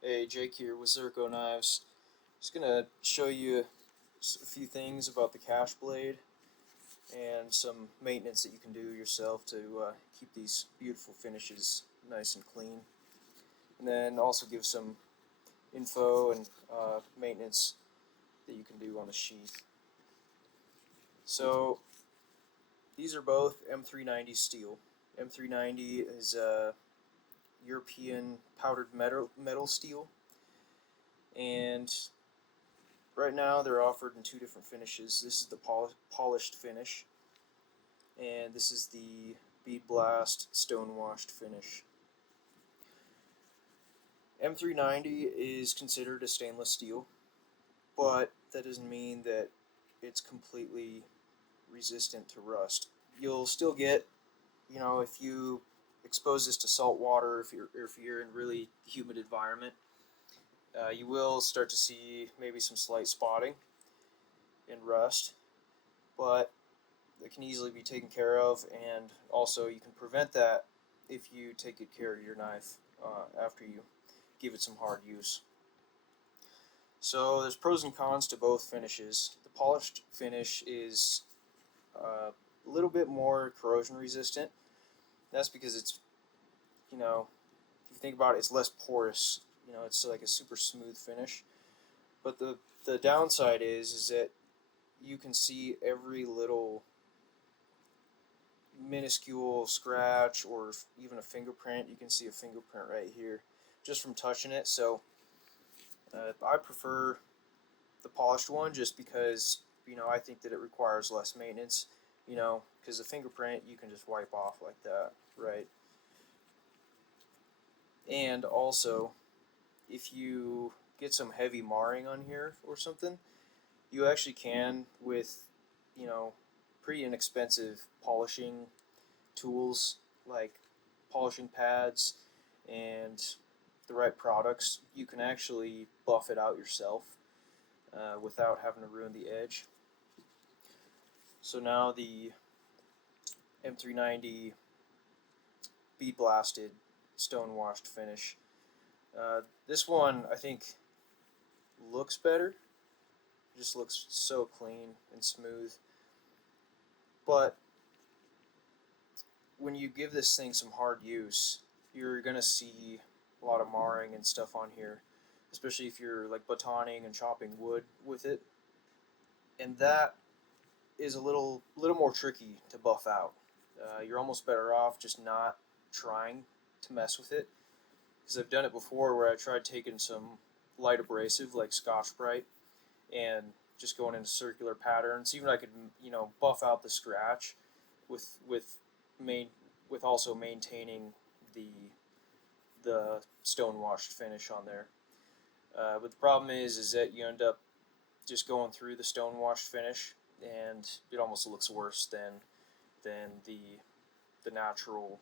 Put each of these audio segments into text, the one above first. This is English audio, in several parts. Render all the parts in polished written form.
Hey, Jake here with Zirco Knives. Just gonna show you a few things about the CacheBlade and some maintenance that you can do yourself to keep these beautiful finishes nice and clean. And then also give some info and maintenance that you can do on the sheath. So these are both M390 steel. M390 is a European powdered metal steel, and right now they're offered in two different finishes. This is the polished finish, and this is the bead blast stone washed finish. M390 is considered a stainless steel, but that doesn't mean that it's completely resistant to rust. You'll still get, if you expose this to salt water, if you're in really humid environment, you will start to see maybe some slight spotting and rust, but that can easily be taken care of, and also you can prevent that if you take good care of your knife after you give it some hard use. So there's pros and cons to both finishes. The polished finish is a little bit more corrosion resistant. That's because it's, if you think about it, it's less porous. It's like a super smooth finish. But the downside is that you can see every little minuscule scratch or even a fingerprint. You can see a fingerprint right here just from touching it. So I prefer the polished one just because I think that it requires less maintenance, because the fingerprint you can just wipe off like that, right? And also, if you get some heavy marring on here or something, you actually can, with pretty inexpensive polishing tools like polishing pads and the right products, you can actually buff it out yourself without having to ruin the edge. So now the M390 bead blasted stone washed finish. This one I think looks better. It just looks so clean and smooth. But when you give this thing some hard use, you're gonna see a lot of marring and stuff on here, especially if you're like batoning and chopping wood with it, and that is a little more tricky to buff out. You're almost better off just not trying to mess with it, because I've done it before where I tried taking some light abrasive like CacheBlade and just going into circular patterns. Even I could buff out the scratch with main with also maintaining the stone washed finish on there. But the problem is that you end up just going through the stone washed finish, and it almost looks worse than the natural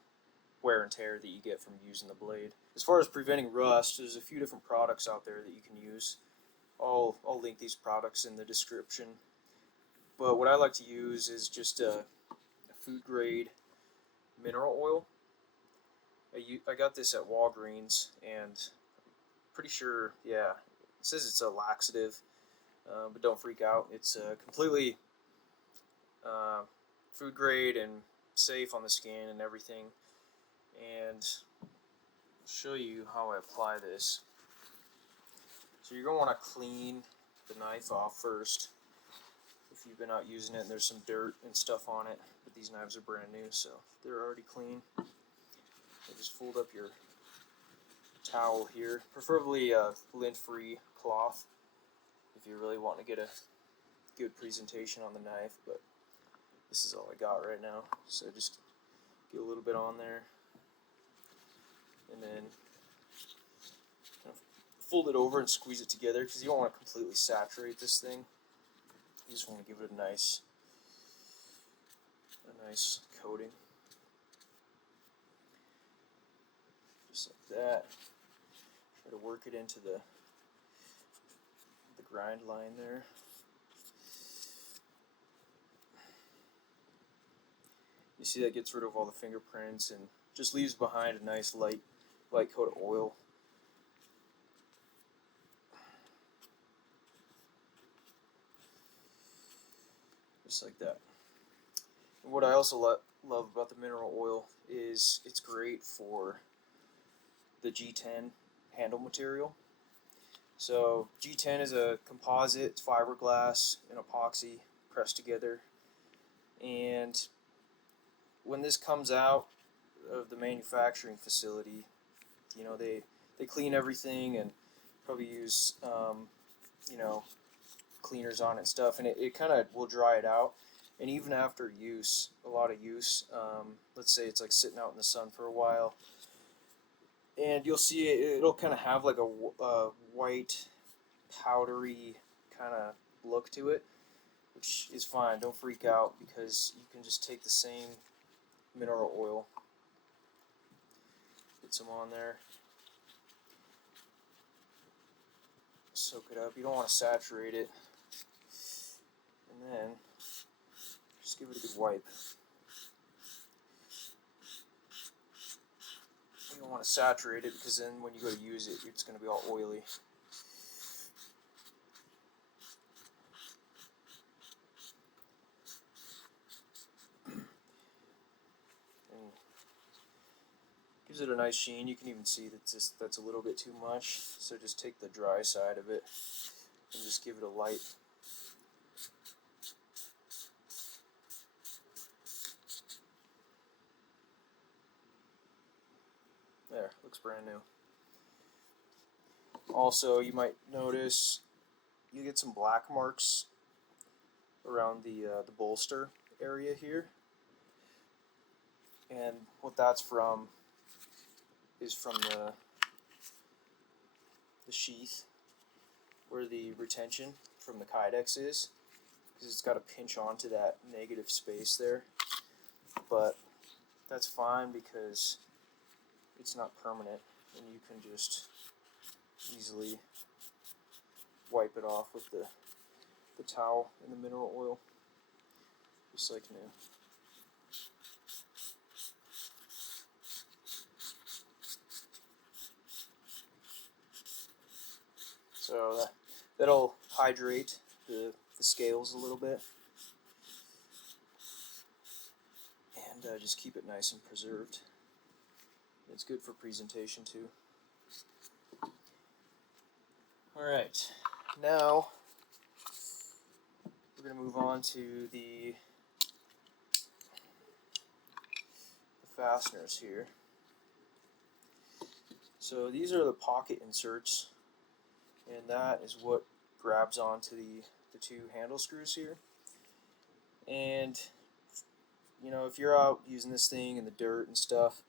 wear and tear that you get from using the blade. As far as preventing rust, there's a few different products out there that you can use. I'll link these products in the description. But what I like to use is just a food grade mineral oil. I got this at Walgreens, and pretty sure, yeah, it says it's a laxative, but don't freak out. It's completely uh, food grade and safe on the skin and everything. And I'll show you how I apply this. So you're going to want to clean the knife off first if you've been out using it and there's some dirt and stuff on it, but these knives are brand new, so they're already clean. So just fold up your towel here, preferably a lint-free cloth if you really want to get a good presentation on the knife, but this is all I got right now, so just get a little bit on there and then kind of fold it over and squeeze it together, because you don't want to completely saturate this thing. You just want to give it a nice coating, just like that. Try to work it into the grind line there. You see that gets rid of all the fingerprints and just leaves behind a nice light coat of oil. just like that. And what I also love about the mineral oil is it's great for the G10 handle material. So G10 is a composite, it's fiberglass and epoxy pressed together, and when this comes out of the manufacturing facility, you know, they clean everything and probably use you know, cleaners on it and stuff, and it kind of will dry it out. And even after use, a lot of use, let's say it's like sitting out in the sun for a while, and you'll see it'll kind of have like a white powdery kind of look to it, which is fine. Don't freak out, because you can just take the same mineral oil, get some on there, soak it up. You don't want to saturate it, and then just give it a good wipe. You don't want to saturate it, because then when you go to use it, it's going to be all oily. And gives it a nice sheen. You can even see that's a little bit too much, so just take the dry side of it and just give it a light. There, looks brand new. Also, you might notice you get some black marks around the bolster area here, and what that's from is from the sheath where the retention from the Kydex is, because it's got to pinch onto that negative space there. But that's fine, because it's not permanent, and you can just easily wipe it off with the towel and the mineral oil, just like new. So that'll hydrate the scales a little bit, and just keep it nice and preserved. It's good for presentation too. Alright, now we're going to move on to the fasteners here. So these are the pocket inserts, and that is what grabs onto the two handle screws here. And you know, if you're out using this thing in the dirt and stuff,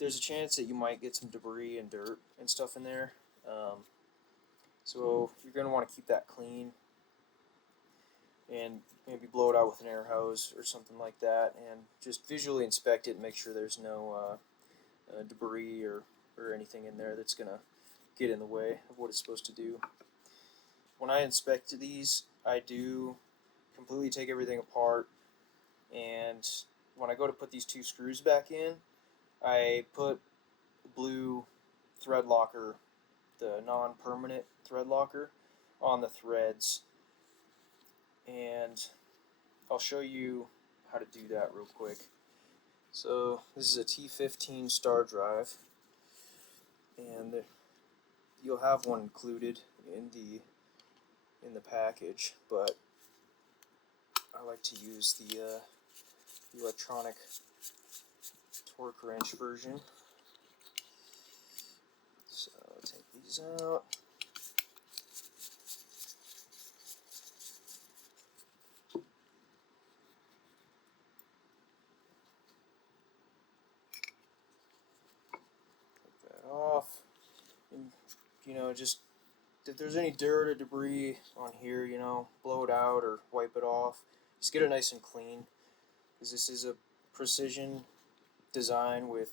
there's a chance that you might get some debris and dirt and stuff in there. So you're going to want to keep that clean, and maybe blow it out with an air hose or something like that, and just visually inspect it and make sure there's no debris or anything in there that's going to get in the way of what it's supposed to do. When I inspect these, I do completely take everything apart, and when I go to put these two screws back in, I put the blue thread locker, the non-permanent thread locker, on the threads, and I'll show you how to do that real quick. So this is a T15 star drive, and you'll have one included in the package, but I like to use the electronic torque wrench version. So take these out. Take that off. And, you know, just if there's any dirt or debris on here, you know, blow it out or wipe it off. Just get it nice and clean, because this is a precision design with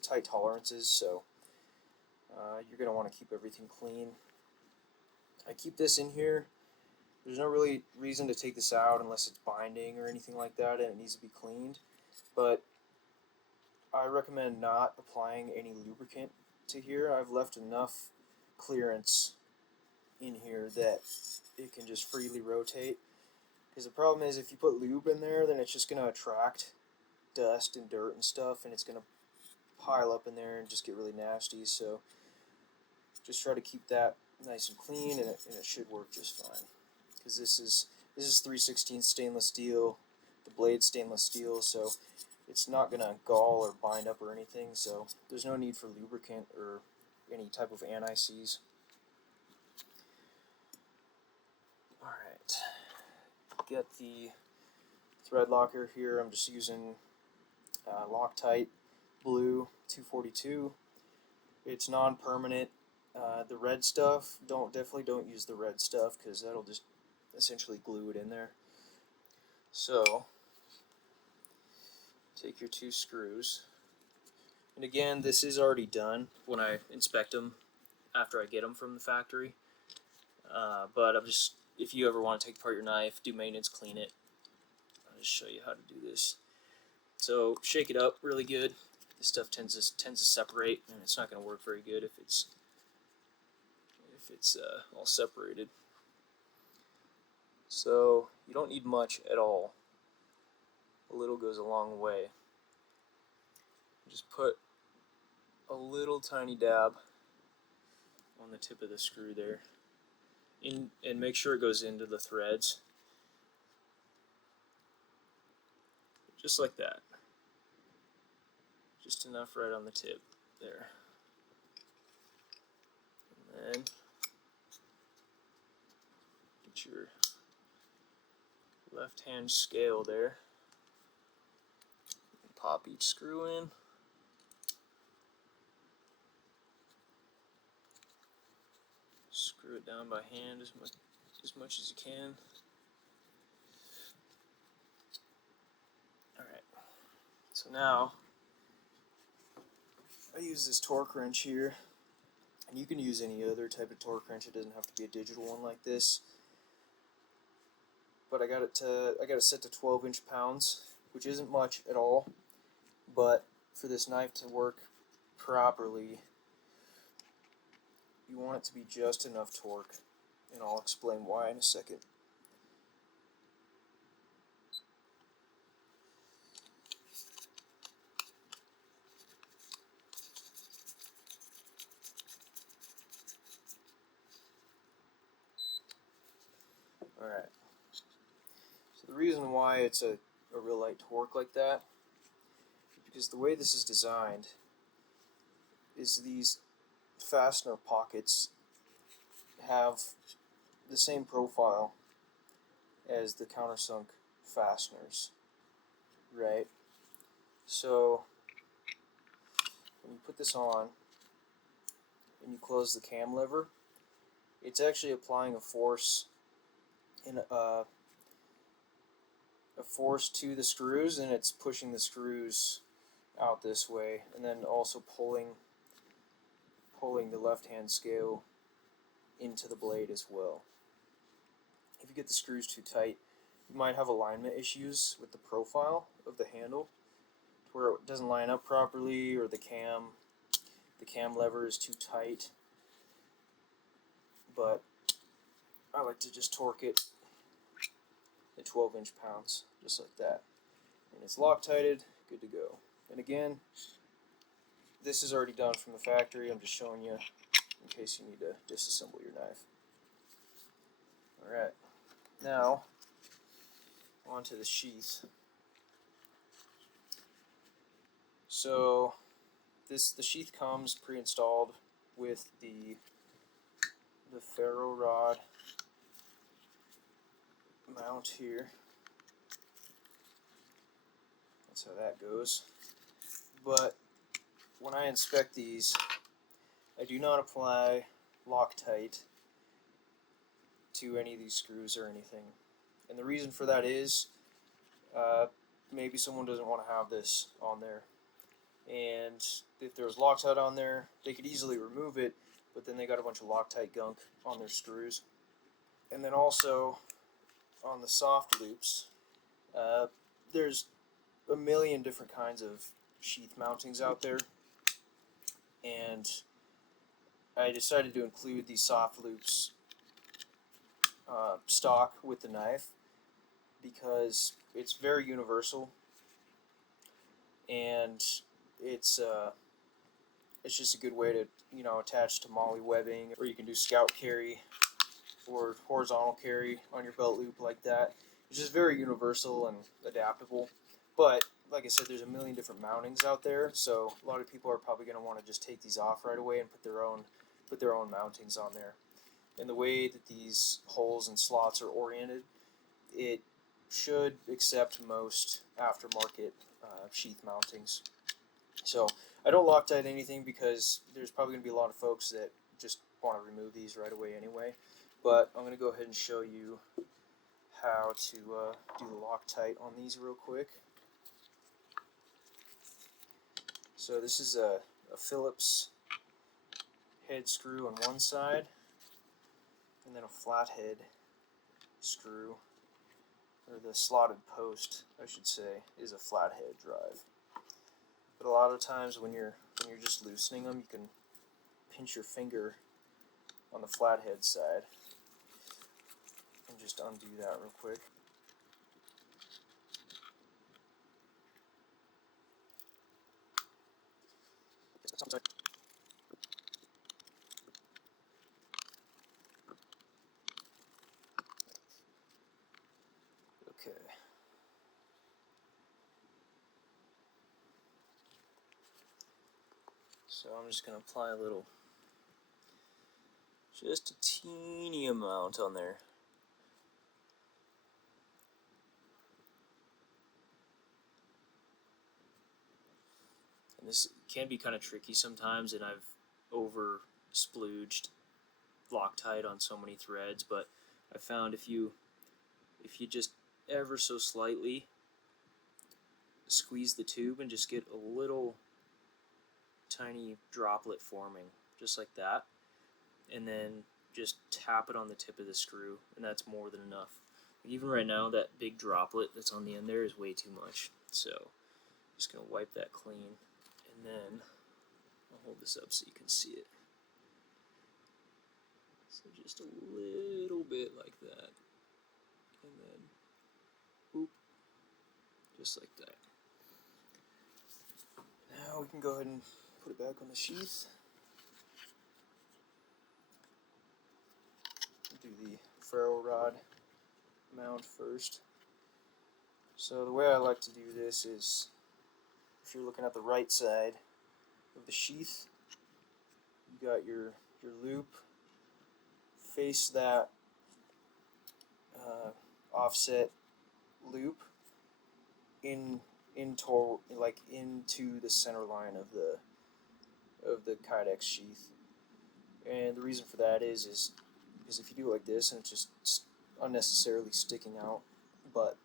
tight tolerances, so you're going to want to keep everything clean. I keep this in here. There's no really reason to take this out unless it's binding or anything like that and it needs to be cleaned, but I recommend not applying any lubricant to here. I've left enough clearance in here that it can just freely rotate, Because the problem is if you put lube in there, then it's just going to attract dust and dirt and stuff, and it's going to pile up in there and just get really nasty. So just try to keep that nice and clean, and it should work just fine. Because this is 3/16 stainless steel, the blade stainless steel, so it's not going to gall or bind up or anything, so there's no need for lubricant or any type of anti-seize. Alright, get the thread locker here. I'm just using Loctite Blue 242. It's non-permanent. The red stuff, definitely don't use the red stuff, because that'll just essentially glue it in there. So take your 2 screws, and again, this is already done when I inspect them after I get them from the factory, but if you ever want to take apart your knife, do maintenance, clean it, I'll just show you how to do this. So shake it up really good. This stuff tends to separate, and it's not going to work very good if it's all separated. So you don't need much at all. A little goes a long way. Just put a little tiny dab on the tip of the screw there, and make sure it goes into the threads, just like that. Just enough right on the tip there. And then get your left hand scale there. Pop each screw in. Screw it down by hand as much as you can. Alright, so now I use this torque wrench here, and you can use any other type of torque wrench. It doesn't have to be a digital one like this. But I got it set to 12 inch-pounds, which isn't much at all, but for this knife to work properly, you want it to be just enough torque, and I'll explain why in a second. Alright, so the reason why it's a real light torque like that is because the way this is designed is these fastener pockets have the same profile as the countersunk fasteners, right? So when you put this on and you close the cam lever, it's actually applying a force to the screws, and it's pushing the screws out this way, and then also pulling the left-hand scale into the blade as well. If you get the screws too tight, you might have alignment issues with the profile of the handle, where it doesn't line up properly, or the cam lever is too tight. But I like to just torque it at 12 inch-pounds, just like that. And it's Loctited, good to go. And again, this is already done from the factory. I'm just showing you in case you need to disassemble your knife. Alright, now onto the sheath. So the sheath comes pre-installed with the ferro rod mount here. That's how that goes. But when I inspect these, I do not apply Loctite to any of these screws or anything. And the reason for that is maybe someone doesn't want to have this on there. And if there was Loctite on there, they could easily remove it, but then they got a bunch of Loctite gunk on their screws. And then also on the soft loops, there's a million different kinds of sheath mountings out there, and I decided to include these soft loops stock with the knife, because it's very universal, and it's it's just a good way to, you know, attach to molly webbing, or you can do scout carry or horizontal carry on your belt loop like that. It's just very universal and adaptable. But like I said, there's a million different mountings out there, so a lot of people are probably going to want to just take these off right away and put their own mountings on there. And the way that these holes and slots are oriented, it should accept most aftermarket sheath mountings. So I don't Loctite anything because there's probably going to be a lot of folks that just want to remove these right away anyway. But I'm going to go ahead and show you how to do the Loctite on these real quick. So this is a Phillips head screw on one side, and then a flathead screw, or the slotted post, I should say, is a flathead drive. But a lot of times when you're just loosening them, you can pinch your finger on the flathead side and just undo that real quick. Okay. So I'm just going to apply a little, just a teeny amount on there. And this can be kind of tricky sometimes, and I've over splooged Loctite on so many threads, but I found if you just ever so slightly squeeze the tube and just get a little tiny droplet forming, just like that, and then just tap it on the tip of the screw, and that's more than enough. Even right now, that big droplet that's on the end there is way too much, so I'm just going to wipe that clean, and then I'll hold this up so you can see it. So just a little bit like that, and then oop, just like that. Now we can go ahead and put it back on the sheath. Do the ferro rod mount first. So the way I like to do this is, if you're looking at the right side of the sheath, you got your loop, face that offset loop into the center line of the Kydex sheath. And the reason for that is because if you do it like this, and it's just unnecessarily sticking out, but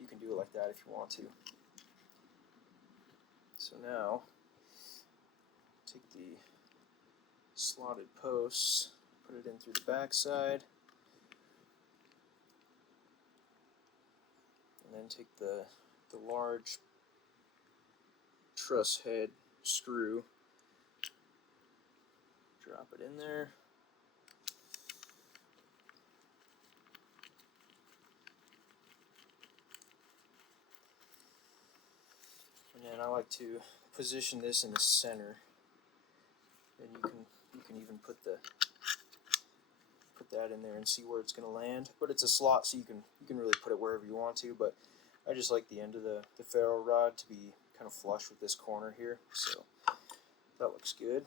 you can do it like that if you want to. So now, take the slotted posts, put it in through the back side, and then take the large truss head screw, drop it in there, and then I like to position this in the center. And you can even put that in there and see where it's going to land. But it's a slot, so you can really put it wherever you want to. But I just like the end of the ferro rod to be kind of flush with this corner here, so that looks good.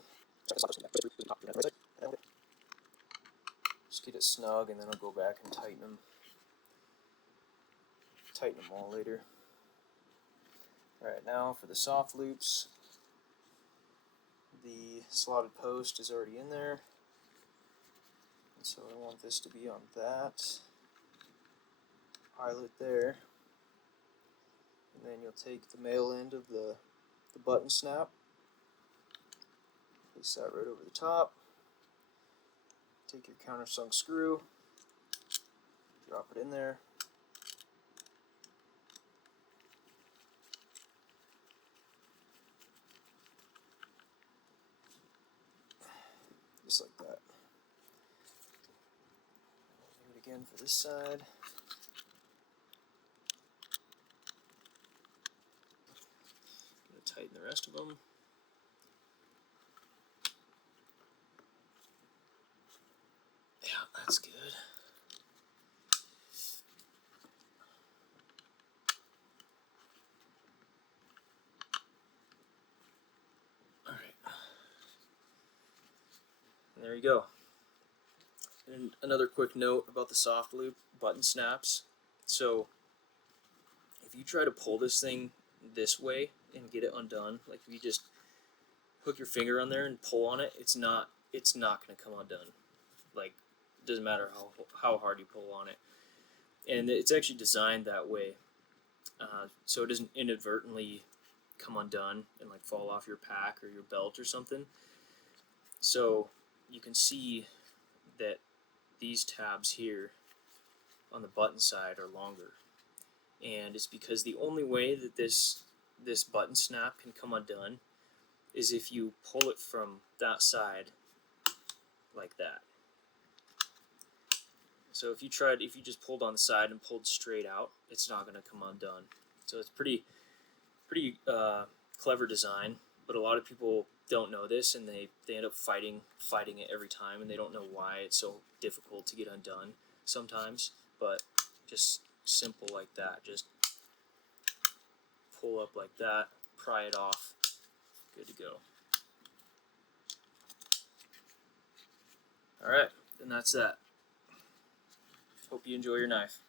Just get it snug, and then I'll go back and tighten them all later. Alright, now for the soft loops, the slotted post is already in there, and so I want this to be on that eyelet there. And then you'll take the male end of the button snap, place that right over the top, take your countersunk screw, drop it in there, just like that. Do it again for this side. rest of them. Yeah, that's good. All right. And there you go. And another quick note about the soft loop button snaps. So if you try to pull this thing this way and get it undone, like if you just hook your finger on there and pull on it, it's not going to come undone. Like, it doesn't matter how hard you pull on it. And it's actually designed that way, so it doesn't inadvertently come undone and like fall off your pack or your belt or something. So you can see that these tabs here on the button side are longer, and it's because the only way that this button snap can come undone is if you pull it from that side like that. So if you just pulled on the side and pulled straight out, it's not going to come undone. So it's pretty clever design, but a lot of people don't know this, and they end up fighting it every time, and they don't know why it's so difficult to get undone sometimes. But just simple like that, just pull up like that, pry it off, good to go. Alright, and that's that. Hope you enjoy your knife.